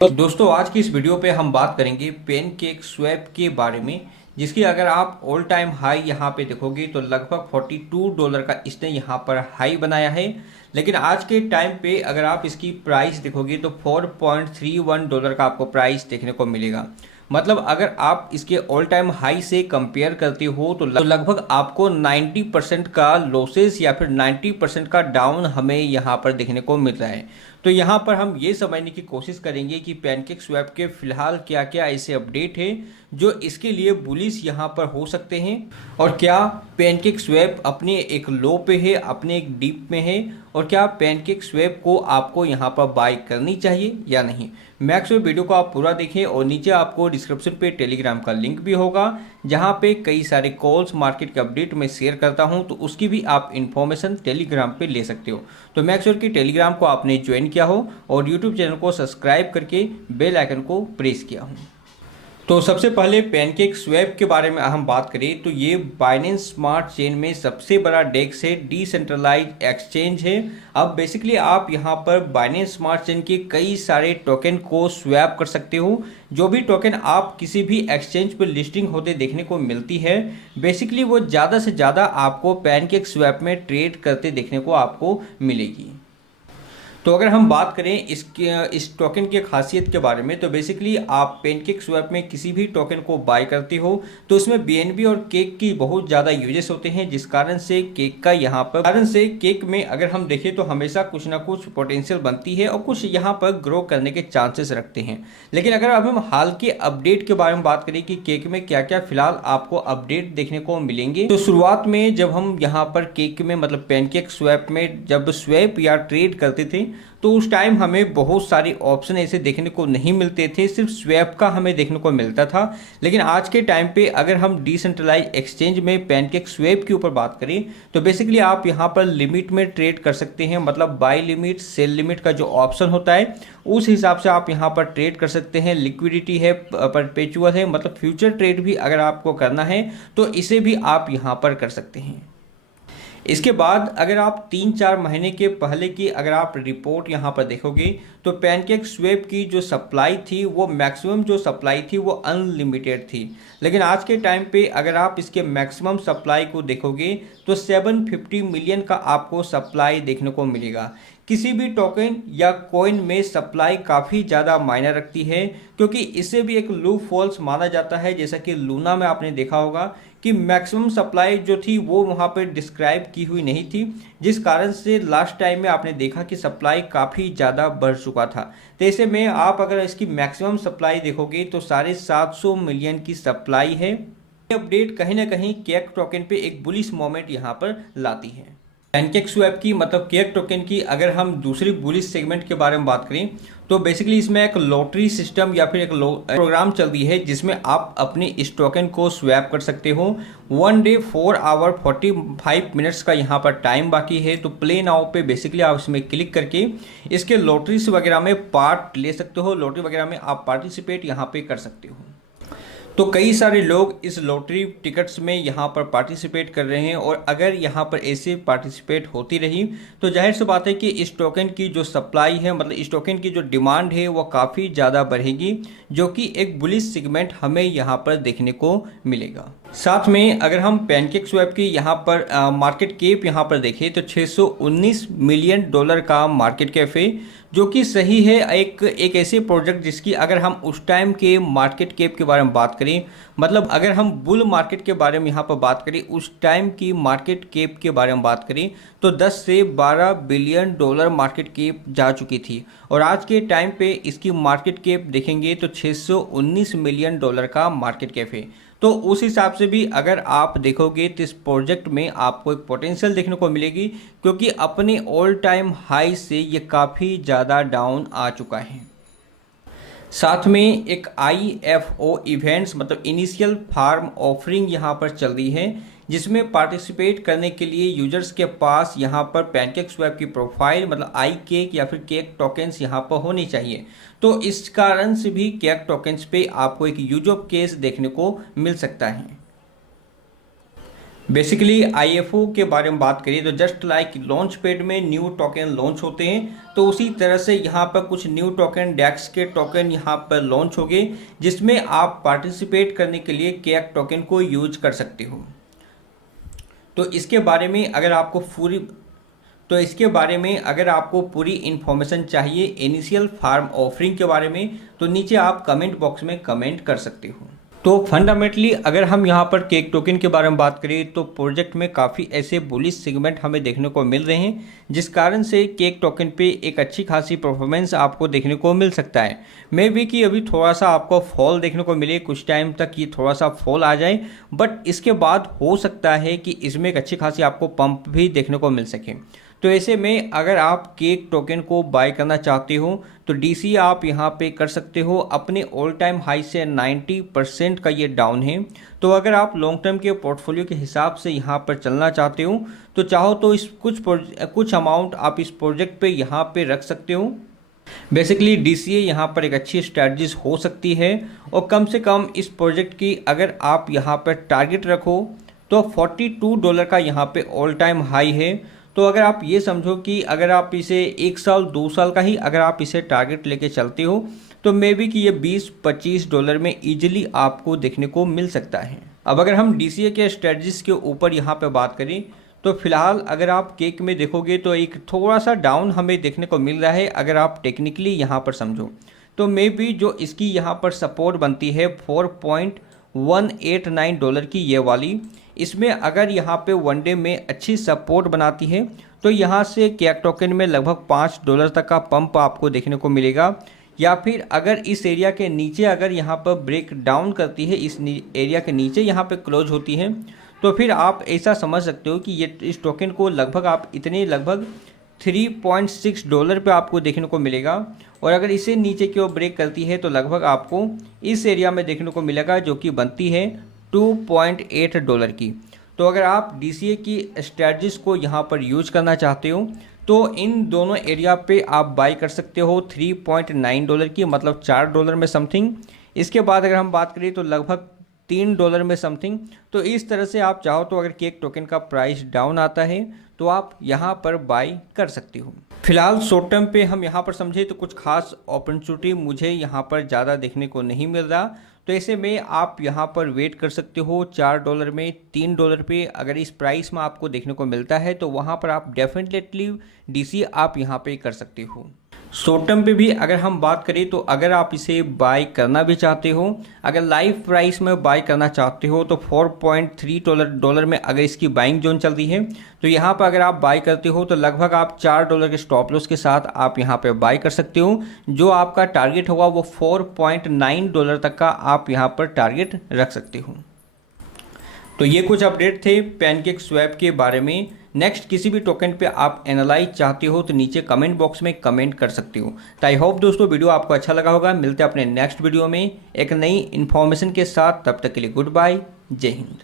तो दोस्तों आज की इस वीडियो पे हम बात करेंगे पेनकेक स्वैप के बारे में, जिसकी अगर आप ऑल टाइम हाई यहाँ पे देखोगे तो लगभग $42 का इसने यहाँ पर हाई बनाया है। लेकिन आज के टाइम पे अगर आप इसकी प्राइस देखोगे तो $4.31 का आपको प्राइस देखने को मिलेगा। मतलब अगर आप इसके ऑल टाइम हाई से कंपेयर करते हो तो लगभग आपको 90% का लॉसेस या फिर 90% का डाउन हमें यहाँ पर देखने को मिल रहा है। तो यहाँ पर हम ये समझने की कोशिश करेंगे कि पैनकेक स्वैप के फिलहाल क्या क्या ऐसे अपडेट है जो इसके लिए बुलिश यहाँ पर हो सकते हैं, और क्या पैनकेक स्वैप अपने एक लो पे है, अपने एक डीप में है, और क्या पैनकेक स्वैप को आपको यहाँ पर बाय करनी चाहिए या नहीं। मैक्स वीडियो को आप पूरा देखें और नीचे आपको डिस्क्रिप्शन पे टेलीग्राम का लिंक भी होगा, जहाँ पे कई सारे कॉल्स मार्केट के अपडेट में शेयर करता हूँ, तो उसकी भी आप इन्फॉर्मेशन टेलीग्राम पे ले सकते हो। तो मेक श्योर कि टेलीग्राम को आपने ज्वाइन किया हो और यूट्यूब चैनल को सब्सक्राइब करके बेल आइकन को प्रेस किया हो। तो सबसे पहले पैनकेक स्वैप के बारे में हम बात करें तो ये बाइनेंस स्मार्ट चेन में सबसे बड़ा डेक्स है, डिसेंट्रलाइज एक्सचेंज है। अब बेसिकली आप यहाँ पर बाइनेंस स्मार्ट चेन के कई सारे टोकन को स्वैप कर सकते हो। जो भी टोकन आप किसी भी एक्सचेंज पर लिस्टिंग होते देखने को मिलती है, बेसिकली वो ज़्यादा से ज़्यादा आपको पैनकेक स्वैप में ट्रेड करते देखने को आपको मिलेगी। तो अगर हम बात करें इस टोकन की खासियत के बारे में, तो बेसिकली आप पैनकेक स्वैप में किसी भी टोकन को बाय करते हो तो उसमें बीएनबी और केक की बहुत ज़्यादा यूजेस होते हैं, जिस कारण से केक का यहाँ पर केक में अगर हम देखें तो हमेशा कुछ ना कुछ पोटेंशियल बनती है और कुछ यहाँ पर ग्रो करने के चांसेस रखते हैं। लेकिन अगर अब हम हाल के अपडेट के बारे में बात करें कि केक में क्या क्या फिलहाल आपको अपडेट देखने को मिलेंगे, तो शुरुआत में जब हम यहाँ पर केक में मतलब पैनकेक स्वैप में जब स्वैप या ट्रेड करते थे तो उस टाइम हमें बहुत सारे ऑप्शन ऐसे देखने को नहीं मिलते थे, सिर्फ स्वैप का हमें देखने को मिलता था। लेकिन आज के टाइम पे अगर हम डिसेंट्रलाइज एक्सचेंज में पैनकेक स्वैप के ऊपर बात करें तो बेसिकली आप यहाँ पर लिमिट में ट्रेड कर सकते हैं, मतलब बाय लिमिट सेल लिमिट का जो ऑप्शन होता है उस हिसाब से आप यहाँ पर ट्रेड कर सकते हैं। लिक्विडिटी है, परपेचुअल है, मतलब फ्यूचर ट्रेड भी अगर आपको करना है तो इसे भी आप यहाँ पर कर सकते हैं। इसके बाद अगर आप 3-4 महीने के पहले की अगर आप रिपोर्ट यहाँ पर देखोगे तो पैनकेक स्वैप की जो सप्लाई थी वो मैक्सिमम जो सप्लाई थी वो अनलिमिटेड थी। लेकिन आज के टाइम पे अगर आप इसके मैक्सिमम सप्लाई को देखोगे तो 750 मिलियन का आपको सप्लाई देखने को मिलेगा। किसी भी टोकन या कॉइन में सप्लाई काफ़ी ज़्यादा मायने रखती है, क्योंकि इसे भी एक लूप फॉल्स माना जाता है। जैसा कि लूना में आपने देखा होगा कि मैक्सिमम सप्लाई जो थी वो वहाँ पर डिस्क्राइब की हुई नहीं थी, जिस कारण से लास्ट टाइम में आपने देखा कि सप्लाई काफ़ी ज़्यादा बढ़ चुका था। तो ऐसे में आप अगर इसकी मैक्सिमम सप्लाई देखोगे तो 750 मिलियन की सप्लाई है। ये अपडेट कहीं ना कहीं केक टोकन पे एक बुलिश मोमेंट यहाँ पर लाती है। पैनकेक स्वैप की मतलब केक टोकन की अगर हम दूसरी बुलिश सेगमेंट के बारे में बात करें तो बेसिकली इसमें एक लॉटरी सिस्टम या फिर एक प्रोग्राम चल रही है, जिसमें आप अपने इस टोकन को स्वैप कर सकते हो। 1 डे 4 आवर 45 मिनट्स का यहाँ पर टाइम बाकी है। तो प्ले नाउ पे बेसिकली आप इसमें क्लिक करके इसके लॉटरीज वगैरह में पार्ट ले सकते हो, लॉटरी वगैरह में आप पार्टिसिपेट यहाँ पे कर सकते हो। तो कई सारे लोग इस लॉटरी टिकट्स में यहाँ पर पार्टिसिपेट कर रहे हैं, और अगर यहाँ पर ऐसे पार्टिसिपेट होती रही तो जाहिर सी बात है कि इस टोकन की जो सप्लाई है, मतलब इस टोकन की जो डिमांड है वो काफ़ी ज़्यादा बढ़ेगी, जो कि एक बुलिश सेगमेंट हमें यहाँ पर देखने को मिलेगा। साथ में अगर हम पैनकेक स्वैप की यहाँ पर मार्केट कैप यहाँ पर देखें तो $619 मिलियन का मार्केट कैप है, जो कि सही है। एक ऐसे प्रोजेक्ट जिसकी अगर हम उस टाइम के मार्केट कैप के बारे में बात करें, मतलब अगर हम बुल मार्केट के बारे में यहाँ पर बात करें, उस टाइम की मार्केट कैप के बारे में बात करें तो 10 से 12 बिलियन डॉलर मार्केट कैप जा चुकी थी, और आज के टाइम पे इसकी मार्केट कैप देखेंगे तो $619 मिलियन का मार्केट कैप है। तो उस हिसाब से भी अगर आप देखोगे तो इस प्रोजेक्ट में आपको एक पोटेंशियल देखने को मिलेगी, क्योंकि अपने ऑल टाइम हाई से ये काफ़ी ज़्यादा डाउन आ चुका है। साथ में एक IFO इवेंट्स मतलब इनिशियल फार्म ऑफरिंग यहाँ पर चल रही है, जिसमें पार्टिसिपेट करने के लिए यूजर्स के पास यहाँ पर पैनकेक स्वैप की प्रोफाइल मतलब आई केक या फिर केक टोकन्स यहाँ पर होनी चाहिए। तो इस कारण से भी केक टोकन्स पे आपको एक यूज ऑफ केस देखने को मिल सकता है। बेसिकली आईएफओ के बारे में बात करिए तो जस्ट लाइक लॉन्च पैड में न्यू टोकन लॉन्च होते हैं, तो उसी तरह से यहाँ पर कुछ न्यू टोकन डेक्स के टोकन यहाँ पर लॉन्च हो गए, जिसमें आप पार्टिसिपेट करने के लिए केक टोकन को यूज कर सकते हो। तो इसके बारे में अगर आपको पूरी इन्फॉर्मेशन चाहिए इनिशियल फार्म ऑफरिंग के बारे में, तो नीचे आप कमेंट बॉक्स में कमेंट कर सकते हो। तो फंडामेंटली अगर हम यहाँ पर केक टोकन के बारे में बात करें तो प्रोजेक्ट में काफ़ी ऐसे बुलिश सेगमेंट हमें देखने को मिल रहे हैं, जिस कारण से केक टोकन पे एक अच्छी खासी परफॉर्मेंस आपको देखने को मिल सकता है। मे बी कि अभी थोड़ा सा आपको फॉल देखने को मिले, कुछ टाइम तक ये थोड़ा सा फॉल आ जाए, बट इसके बाद हो सकता है कि इसमें एक अच्छी खासी आपको पंप भी देखने को मिल सके। तो ऐसे में अगर आप केक टोकन को बाय करना चाहते हो तो डीसी आप यहाँ पे कर सकते हो। अपने ऑल टाइम हाई से 90% का ये डाउन है। तो अगर आप लॉन्ग टर्म के पोर्टफोलियो के हिसाब से यहाँ पर चलना चाहते हो तो चाहो तो इस कुछ अमाउंट आप इस प्रोजेक्ट पे यहाँ पे रख सकते हो। बेसिकली डीसीए यहाँ पर एक अच्छी स्ट्रैटेजी हो सकती है, और कम से कम इस प्रोजेक्ट की अगर आप यहाँ पर टारगेट रखो तो $42 का यहाँ पे ऑल टाइम हाई है। तो अगर आप ये समझो कि अगर आप इसे 1 साल 2 साल का ही अगर आप इसे टारगेट लेके चलते हो तो मे बी कि ये $20-25 में ईजिली आपको देखने को मिल सकता है। अब अगर हम डीसीए के स्ट्रेटजीज के ऊपर यहाँ पे बात करें तो फिलहाल अगर आप केक में देखोगे तो एक थोड़ा सा डाउन हमें देखने को मिल रहा है। अगर आप टेक्निकली यहाँ पर समझो तो मे बी जो इसकी यहाँ पर सपोर्ट बनती है $4.189 की ये वाली, इसमें अगर यहाँ पे वनडे में अच्छी सपोर्ट बनाती है तो यहाँ से केक टोकन में लगभग $5 तक का पंप आपको देखने को मिलेगा। या फिर अगर इस एरिया के नीचे अगर यहाँ पर ब्रेक डाउन करती है, इस एरिया के नीचे यहाँ पे क्लोज होती है, तो फिर आप ऐसा समझ सकते हो कि ये इस टोकन को लगभग $3.6 पे आपको देखने को मिलेगा। और अगर इसे नीचे की ओर ब्रेक करती है तो लगभग आपको इस एरिया में देखने को मिलेगा, जो कि बनती है $2.8 की। तो अगर आप डीसीए की स्ट्रैटेजीज को यहाँ पर यूज करना चाहते हो तो इन दोनों एरिया पे आप बाई कर सकते हो $3.9 की, मतलब $4 में समथिंग। इसके बाद अगर हम बात करें तो लगभग $3 में समथिंग। तो इस तरह से आप चाहो तो अगर केक टोकन का प्राइस डाउन आता है तो आप यहाँ पर बाई कर सकते हो। फिलहाल शॉर्ट टर्म पे हम यहाँ पर समझे तो कुछ खास अपॉर्चुनिटी मुझे यहाँ पर ज़्यादा देखने को नहीं मिल रहा। तो ऐसे में आप यहाँ पर वेट कर सकते हो $4 में $3 पे। अगर इस प्राइस में आपको देखने को मिलता है तो वहाँ पर आप डेफिनेटली डीसी आप यहाँ पे कर सकते हो। शॉर्ट टर्म पे भी अगर हम बात करें तो अगर आप इसे बाय करना भी चाहते हो, अगर लाइव प्राइस में बाय करना चाहते हो तो $4.3 में अगर इसकी बाइंग जोन चल रही है तो यहाँ पर अगर आप बाय करते हो तो लगभग आप $4 के स्टॉप लॉस के साथ आप यहाँ पे बाय कर सकते हो। जो आपका टारगेट होगा वो $4.9 तक का आप यहाँ पर टारगेट रख सकते हो। तो ये कुछ अपडेट थे पैनकेक स्वैप के बारे में। नेक्स्ट किसी भी टोकन पे आप एनालाइज चाहते हो तो नीचे कमेंट बॉक्स में कमेंट कर सकते हो। तो आई होप दोस्तों वीडियो आपको अच्छा लगा होगा। मिलते हैं अपने नेक्स्ट वीडियो में एक नई इन्फॉर्मेशन के साथ, तब तक के लिए गुड बाय, जय हिंद।